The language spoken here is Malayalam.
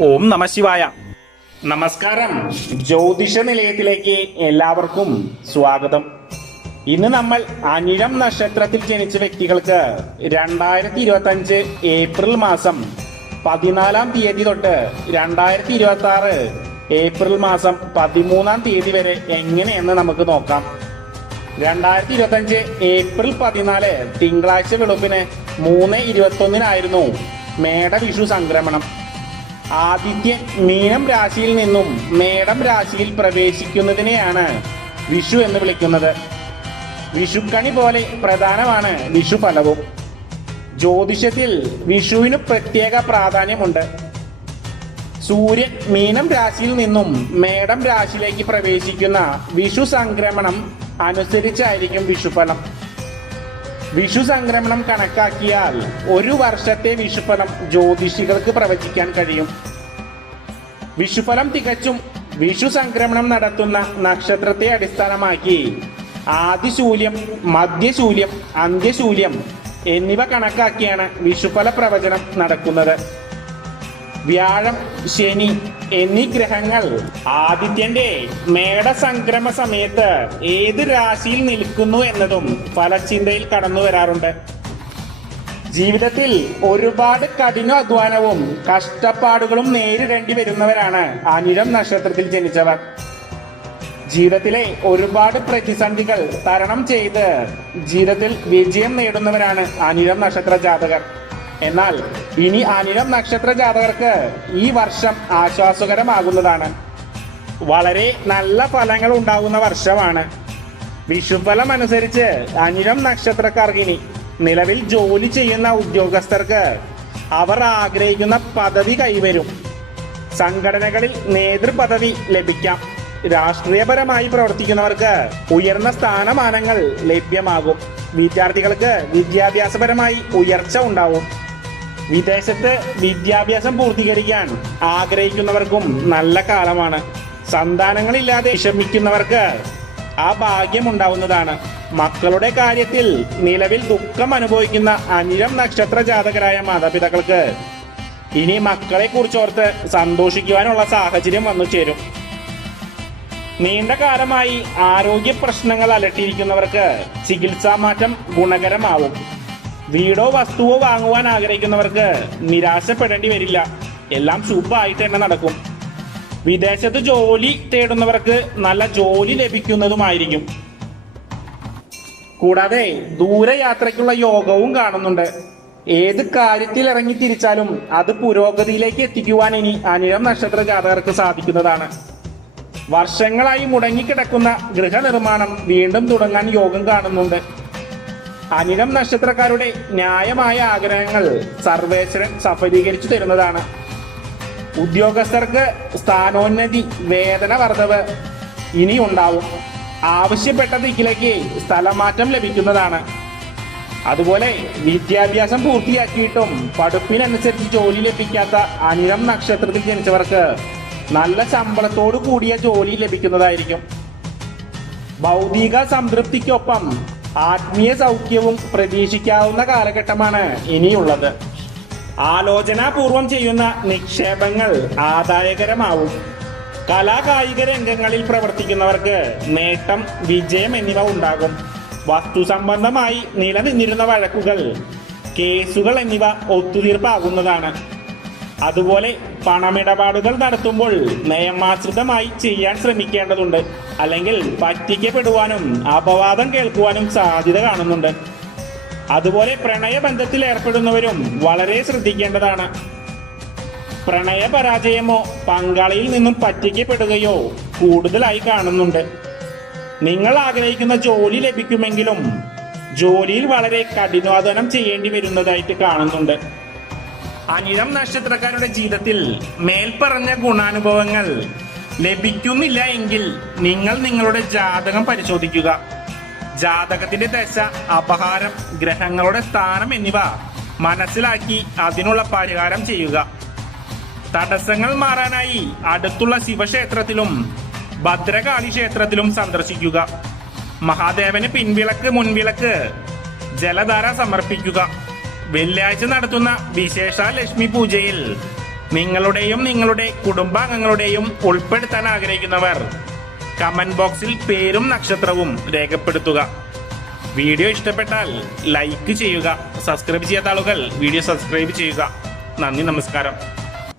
ഓം നമ ശിവായ. നമസ്കാരം. ജ്യോതിഷ നിലയത്തിലേക്ക് എല്ലാവർക്കും സ്വാഗതം. ഇന്ന് നമ്മൾ അനിഴം നക്ഷത്രത്തിൽ ജനിച്ച വ്യക്തികൾക്ക് രണ്ടായിരത്തി ഇരുപത്തി അഞ്ച് ഏപ്രിൽ മാസം പതിനാലാം തീയതി തൊട്ട് രണ്ടായിരത്തി ഇരുപത്തി ആറ് ഏപ്രിൽ മാസം പതിമൂന്നാം തീയതി വരെ എങ്ങനെയെന്ന് നമുക്ക് നോക്കാം. രണ്ടായിരത്തി ഇരുപത്തി അഞ്ച് ഏപ്രിൽ പതിനാല് തിങ്കളാഴ്ച വെളുപ്പിന് മൂന്ന് ഇരുപത്തൊന്നിനായിരുന്നു മേട വിഷു സംക്രമണം. ആദിത്യൻ മീനം രാശിയിൽ നിന്നും മേടം രാശിയിൽ പ്രവേശിക്കുന്നതിനെയാണ് വിഷു എന്ന് വിളിക്കുന്നത്. വിഷുക്കണി പോലെ പ്രധാനമാണ് വിഷു ഫലവും. ജ്യോതിഷത്തിൽ വിഷുവിന് പ്രത്യേക പ്രാധാന്യമുണ്ട്. സൂര്യൻ മീനം രാശിയിൽ നിന്നും മേടം രാശിയിലേക്ക് പ്രവേശിക്കുന്ന വിഷു സംക്രമണം അനുസരിച്ചായിരിക്കും വിഷുഫലം. വിഷു സംക്രമണം കണക്കാക്കിയാൽ ഒരു വർഷത്തെ വിഷുഫലം ജ്യോതിഷികൾക്ക് പ്രവചിക്കാൻ കഴിയും. വിഷുഫലം തികച്ചും വിഷു സംക്രമണം നടത്തുന്ന നക്ഷത്രത്തെ അടിസ്ഥാനമാക്കി ആദിശൂല്യം മധ്യശൂല്യം അന്ത്യശൂല്യം എന്നിവ കണക്കാക്കിയാണ് വിഷുഫല പ്രവചനം നടക്കുന്നത്. വ്യാഴം ശനി എന്നീ ഗ്രഹങ്ങൾ ആദിത്യന്റെ മേടസംക്രമ സമയത്ത് ഏത് രാശിയിൽ നിൽക്കുന്നു എന്നതും ഫലചിന്തയിൽ കടന്നു വരാറുണ്ട്. ജീവിതത്തിൽ ഒരുപാട് കഠിന അധ്വാനവും കഷ്ടപ്പാടുകളും നേരിടേണ്ടി വരുന്നവരാണ് അനിഴം നക്ഷത്രത്തിൽ ജനിച്ചവർ. ജീവിതത്തിലെ ഒരുപാട് പ്രതിസന്ധികൾ തരണം ചെയ്ത് ജീവിതത്തിൽ വിജയം നേടുന്നവരാണ് അനിഴം നക്ഷത്ര ജാതകർ. എന്നാൽ ഇനി അനിഴം നക്ഷത്ര ജാതകർക്ക് ഈ വർഷം ആശ്വാസകരമാകുന്നതാണ്. വളരെ നല്ല ഫലങ്ങൾ ഉണ്ടാകുന്ന വർഷമാണ്. വിഷുഫലം അനുസരിച്ച് അനിഴം നക്ഷത്രക്കാർക്ക് ഇനി നിലവിൽ ജോലി ചെയ്യുന്ന ഉദ്യോഗസ്ഥർക്ക് അവർ ആഗ്രഹിക്കുന്ന പദവി കൈവരും. സംഘടനകളിൽ നേതൃപദവി ലഭിക്കാം. രാഷ്ട്രീയപരമായി പ്രവർത്തിക്കുന്നവർക്ക് ഉയർന്ന സ്ഥാനമാനങ്ങൾ ലഭ്യമാകും. വിദ്യാർത്ഥികൾക്ക് വിദ്യാഭ്യാസപരമായി ഉയർച്ച ഉണ്ടാവും. വിദേശത്ത് വിദ്യാഭ്യാസം പൂർത്തീകരിക്കാൻ ആഗ്രഹിക്കുന്നവർക്കും നല്ല കാലമാണ്. സന്താനങ്ങളില്ലാതെ വിഷമിക്കുന്നവർക്ക് ആ ഭാഗ്യം ഉണ്ടാവുന്നതാണ് മക്കളുടെ കാര്യത്തിൽ നിലവിൽ ദുഃഖം അനുഭവിക്കുന്ന അനിരം നക്ഷത്ര ജാതകരായ മാതാപിതാക്കൾക്ക് ഇനി മക്കളെ കുറിച്ചോർത്ത് സന്തോഷിക്കുവാനുള്ള സാഹചര്യം വന്നു ചേരും. നീണ്ട കാലമായി ആരോഗ്യ പ്രശ്നങ്ങൾ അലട്ടിയിരിക്കുന്നവർക്ക് ചികിത്സാ മാറ്റം ഗുണകരമാവും. വീടോ വസ്തുവോ വാങ്ങുവാൻ ആഗ്രഹിക്കുന്നവർക്ക് നിരാശപ്പെടേണ്ടി വരില്ല. എല്ലാം സൂപ്പായിട്ട് തന്നെ നടക്കും. വിദേശത്ത് ജോലി തേടുന്നവർക്ക് നല്ല ജോലി ലഭിക്കുന്നതുമായിരിക്കും. കൂടാതെ ദൂരയാത്രയ്ക്കുള്ള യോഗവും കാണുന്നുണ്ട്. ഏത് കാര്യത്തിൽ ഇറങ്ങി തിരിച്ചാലും അത് പുരോഗതിയിലേക്ക് എത്തിക്കുവാൻ ഇനി അനിഴം നക്ഷത്ര ജാതകർക്ക് സാധിക്കുന്നതാണ്. വർഷങ്ങളായി മുടങ്ങിക്കിടക്കുന്ന ഗൃഹനിർമ്മാണം വീണ്ടും തുടങ്ങാൻ യോഗം കാണുന്നുണ്ട്. അനിഴം നക്ഷത്രക്കാരുടെ ന്യായമായ ആഗ്രഹങ്ങൾ സർവേശ്വരൻ സഫലീകരിച്ചു തരുന്നതാണ്. ഉദ്യോഗസ്ഥർക്ക് സ്ഥാനോന്നതി വേതന വർധവ് ഇനി ഉണ്ടാവും. ആവശ്യപ്പെട്ട ദിക്കിലേക്ക് സ്ഥലമാറ്റം ലഭിക്കുന്നതാണ്. അതുപോലെ വിദ്യാഭ്യാസം പൂർത്തിയാക്കിയിട്ടും പഠിപ്പിനനുസരിച്ച് ജോലി ലഭിക്കാത്ത അനിലം നക്ഷത്രത്തിൽ ജനിച്ചവർക്ക് നല്ല ശമ്പളത്തോടു കൂടിയ ജോലി ലഭിക്കുന്നതായിരിക്കും. ഭൗതിക സംതൃപ്തിക്കൊപ്പം ആത്മീയ സൗഖ്യവും പ്രതീക്ഷിക്കാവുന്ന കാലഘട്ടമാണ് ഇനിയുള്ളത്. ആലോചനാപൂർവം ചെയ്യുന്ന നിക്ഷേപങ്ങൾ ആദായകരമാവും. കലാകായിക രംഗങ്ങളിൽ പ്രവർത്തിക്കുന്നവർക്ക് നേട്ടം വിജയം എന്നിവ ഉണ്ടാകും. വസ്തു സംബന്ധമായി നിലനിന്നിരുന്ന വഴക്കുകൾ കേസുകൾ എന്നിവ ഒത്തുതീർപ്പാകുന്നതാണ്. അതുപോലെ പണമിടപാടുകൾ നടത്തുമ്പോൾ നയമാശ്രിതമായി ചെയ്യാൻ ശ്രമിക്കേണ്ടതുണ്ട്. അല്ലെങ്കിൽ പറ്റിക്കപ്പെടുവാനും അപവാദം കേൾക്കുവാനും സാധ്യത കാണുന്നുണ്ട്. അതുപോലെ പ്രണയബന്ധത്തിൽ ഏർപ്പെടുന്നവരും വളരെ ശ്രദ്ധിക്കേണ്ടതാണ്. പ്രണയ പരാജയമോ പങ്കാളിയിൽ നിന്നും പറ്റിക്കപ്പെടുകയോ കൂടുതലായി കാണുന്നുണ്ട്. നിങ്ങൾ ആഗ്രഹിക്കുന്ന ജോലി ലഭിക്കുമെങ്കിലും ജോലിയിൽ വളരെ കഠിനാധനം ചെയ്യേണ്ടി വരുന്നതായിട്ട് കാണുന്നുണ്ട്. അനിഴം നക്ഷത്രക്കാരുടെ ജീവിതത്തിൽ മേൽപ്പറഞ്ഞ ഗുണാനുഭവങ്ങൾ ലഭിക്കുന്നില്ല എങ്കിൽ നിങ്ങൾ നിങ്ങളുടെ ജാതകം പരിശോധിക്കുക. ജാതകത്തിന്റെ ദശ അപഹാരം ഗ്രഹങ്ങളുടെ സ്ഥാനം എന്നിവ മനസ്സിലാക്കി അതിനുള്ള പരിഹാരം ചെയ്യുക. തടസ്സങ്ങൾ മാറാനായി അടുത്തുള്ള ശിവക്ഷേത്രത്തിലും ഭദ്രകാളി ക്ഷേത്രത്തിലും സന്ദർശിക്കുക. മഹാദേവന് പിൻവിളക്ക് മുൻവിളക്ക് ജലധാര സമർപ്പിക്കുക. വെള്ളിയാഴ്ച നടത്തുന്ന വിശേഷ ലക്ഷ്മി പൂജയിൽ നിങ്ങളുടെയും നിങ്ങളുടെ കുടുംബാംഗങ്ങളുടെയും ഉൾപ്പെടുത്താൻ ആഗ്രഹിക്കുന്നവർ കമന്റ് ബോക്സിൽ പേരും നക്ഷത്രവും രേഖപ്പെടുത്തുക. വീഡിയോ ഇഷ്ടപ്പെട്ടാൽ ലൈക്ക് ചെയ്യുക സബ്സ്ക്രൈബ് ചെയ്യാത്ത ആളുകൾ വീഡിയോ സബ്സ്ക്രൈബ് ചെയ്യുക. നന്ദി നമസ്കാരം.